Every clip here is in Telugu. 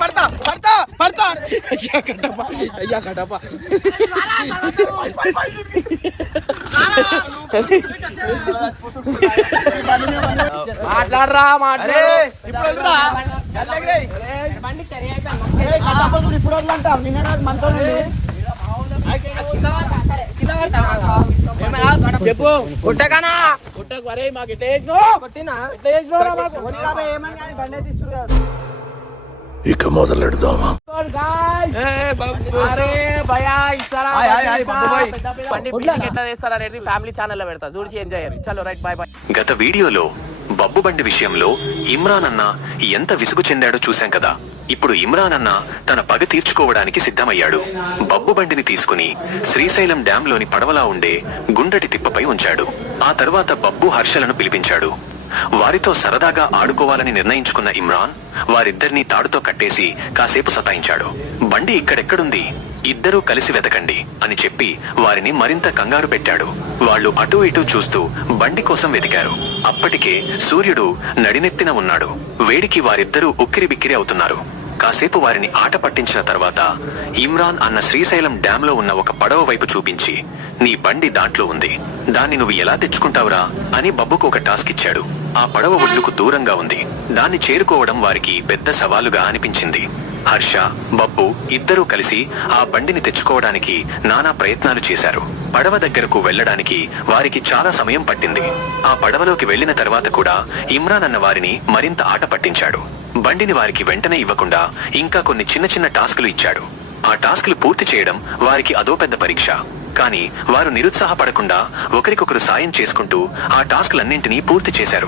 పడతా పడతా పడతా. అయ్యా కట్టప్ప అయ్యా కట్టప్ప. మాట్లాడరా మాట్లాడు. ఇప్పుడు వద్దంటావు నిన్న మనతో చెప్పు. కొట్టకనా కొట్టకు వరే మాకు ఎట్లా చేసినావు? కొట్టినా? ఎట్లా చేసినావురా మాకు? ఇక మొదలెడదామా. బండి గత వీడియోలో బబ్బు బండి విషయంలో ఇమ్రాన్ అన్న ఎంత విసుగు చెందాడో చూశాం కదా. ఇప్పుడు ఇమ్రాన్ అన్న తన పగ తీర్చుకోవడానికి సిద్ధమయ్యాడు. బబ్బు బండిని తీసుకుని శ్రీశైలం డ్యాంలోని పడవలా ఉండే గుండటి తిప్పపై ఉంచాడు. ఆ తర్వాత బబ్బు హర్షలను పిలిపించాడు. వారితో సరదాగా ఆడుకోవాలని నిర్ణయించుకున్న ఇమ్రాన్ వారిద్దరినీ తాడుతో కట్టేసి కాసేపు సతాయించాడు. బండి ఇక్కడెక్కడుంది? ఇద్దరూ కలిసి వెతకండి అని చెప్పి వారిని మరింత కంగారు పెట్టాడు. వాళ్ళు అటూ ఇటూ చూస్తూ బండి కోసం వెతికారు. అప్పటికే సూర్యుడు నడినెత్తిన ఉన్నాడు. వేడికి వారిద్దరూ ఉక్కిరి బిక్కిరి అవుతున్నారు. కాసేపు వారిని ఆట పట్టించిన తర్వాత ఇమ్రాన్ అన్న శ్రీశైలం డ్యాంలో ఉన్న ఒక పడవ వైపు చూపించి నీ బండి దాంట్లో ఉంది. దాన్ని నువ్వు ఎలా తెచ్చుకుంటావురా? అని బబ్బుకు ఒక టాస్క్ ఇచ్చాడు. ఆ పడవ ఒడ్డుకు దూరంగా ఉంది. దాన్ని చేరుకోవడం వారికి పెద్ద సవాలుగా అనిపించింది. హర్ష బబ్బు ఇద్దరూ కలిసి ఆ బండిని తెచ్చుకోవడానికి నానా ప్రయత్నాలు చేశారు. పడవ దగ్గరకు వెళ్ళడానికి వారికి చాలా సమయం పట్టింది. ఆ పడవలోకి వెళ్ళిన తర్వాత కూడా ఇమ్రాన్ అన్న వారిని మరింత ఆట పట్టించాడు. బండిని వారికి వెంటనే ఇవ్వకుండా ఇంకా కొన్ని చిన్న చిన్న టాస్కులు ఇచ్చాడు. ఆ టాస్కులు పూర్తి చేయడం వారికి అదో పెద్ద పరీక్ష. కానీ వారు నిరుత్సాహపడకుండా ఒకరికొకరు సాయం చేసుకుంటూ ఆ టాస్కులన్నింటినీ పూర్తి చేశారు.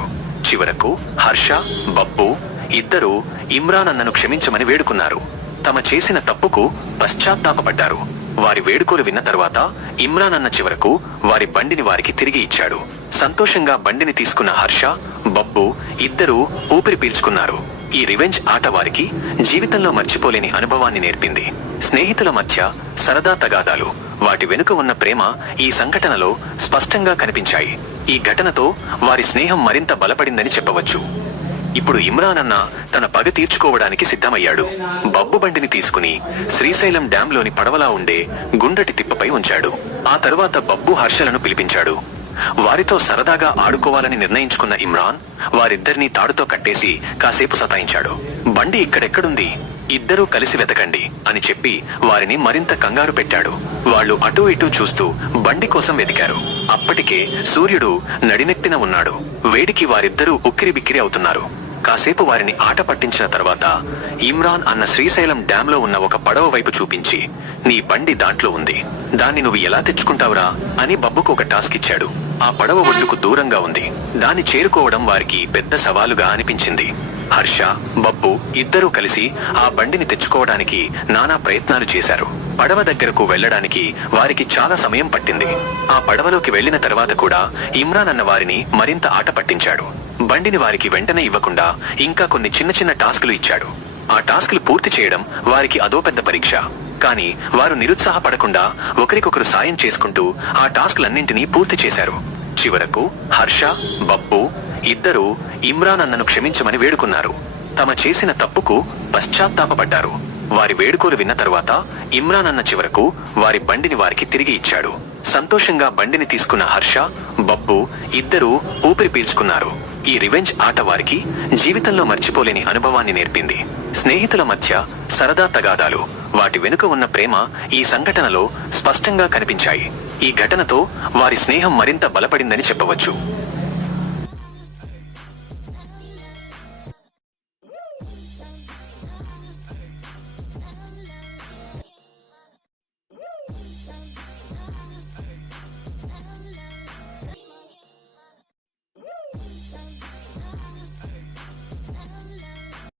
చివరకు హర్ష బబ్బు ఇద్దరూ ఇమ్రాన్ అన్నను క్షమించమని వేడుకున్నారు. తమ చేసిన తప్పుకు పశ్చాత్తాపపడ్డారు. వారి వేడుకోలు విన్న తర్వాత ఇమ్రాన్ అన్న చివరకు వారి బండిని వారికి తిరిగి ఇచ్చాడు. సంతోషంగా బండిని తీసుకున్న హర్ష బబ్బు ఇద్దరూ ఊపిరి పీల్చుకున్నారు. ఈ రివెంజ్ ఆట వారికి జీవితంలో మర్చిపోలేని అనుభవాన్ని నేర్పింది. స్నేహితుల మధ్య సరదా తగాదాలు వాటి వెనుక ఉన్న ప్రేమ ఈ సంఘటనలో స్పష్టంగా కనిపించాయి. ఈ ఘటనతో వారి స్నేహం మరింత బలపడిందని చెప్పవచ్చు. ఇప్పుడు ఇమ్రాన్ అన్న తన పగ తీర్చుకోవడానికి సిద్ధమయ్యాడు. బబ్బు బండిని తీసుకుని శ్రీశైలం డ్యాంలోని పడవలా ఉండే గుండటి తిప్పపై ఉంచాడు. ఆ తరువాత బబ్బు హర్షలను పిలిపించాడు. వారితో సరదాగా ఆడుకోవాలని నిర్ణయించుకున్న ఇమ్రాన్ వారిద్దరినీ తాడుతో కట్టేసి కాసేపు సతాయించాడు. బండి ఇక్కడెక్కడుంది? ఇద్దరూ కలిసి వెతకండి అని చెప్పి వారిని మరింత కంగారు పెట్టాడు. వాళ్ళు అటూ ఇటూ చూస్తూ బండి కోసం వెతికారు. అప్పటికే సూర్యుడు నడినెత్తిన ఉన్నాడు. వేడికి వారిద్దరూ ఉక్కిరి బిక్కిరి అవుతున్నారు. కాసేపు వారిని ఆట పట్టించిన తర్వాత ఇమ్రాన్ అన్న శ్రీశైలం డ్యాంలో ఉన్న ఒక పడవ వైపు చూపించి నీ బండి దాంట్లో ఉంది. దాన్ని నువ్వు ఎలా తెచ్చుకుంటావురా? అని బబ్బుకు ఒక టాస్క్ ఇచ్చాడు. ఆ పడవ ఒడ్డుకు దూరంగా ఉంది. దాన్ని చేరుకోవడం వారికి పెద్ద సవాలుగా అనిపించింది. హర్ష బబ్బు ఇద్దరూ కలిసి ఆ బండిని తెచ్చుకోవడానికి నానా ప్రయత్నాలు చేశారు. పడవ దగ్గరకు వెళ్ళడానికి వారికి చాలా సమయం పట్టింది. ఆ పడవలోకి వెళ్ళిన తర్వాత కూడా ఇమ్రాన్ అన్న వారిని మరింత ఆట పట్టించాడు. బండిని వారికి వెంటనే ఇవ్వకుండా ఇంకా కొన్ని చిన్న చిన్న టాస్కులు ఇచ్చాడు. ఆ టాస్క్లు పూర్తి చేయడం వారికి అదో పెద్ద పరీక్ష. కానీ వారు నిరుత్సాహపడకుండా ఒకరికొకరు సాయం చేసుకుంటూ ఆ టాస్క్లన్నింటినీ పూర్తి చేశారు. చివరకు హర్ష బప్పు ఇద్దరూ ఇమ్రాన్ అన్నను క్షమించమని వేడుకున్నారు. తమ చేసిన తప్పుకు పశ్చాత్తాపపడ్డారు. వారి వేడుకోలు విన్న తరువాత ఇమ్రాన్ అన్న చివరకు వారి బండిని వారికి తిరిగి ఇచ్చాడు. సంతోషంగా బండిని తీసుకున్న హర్ష బబ్బు ఇద్దరూ ఊపిరి పీల్చుకున్నారు. ఈ రివెంజ్ ఆట వారికి జీవితంలో మర్చిపోలేని అనుభవాన్ని నేర్పింది. స్నేహితుల మధ్య సరదా తగాదాలు వాటి వెనుక ఉన్న ప్రేమ ఈ సంఘటనలో స్పష్టంగా కనిపించాయి. ఈ ఘటనతో వారి స్నేహం మరింత బలపడిందని చెప్పవచ్చు.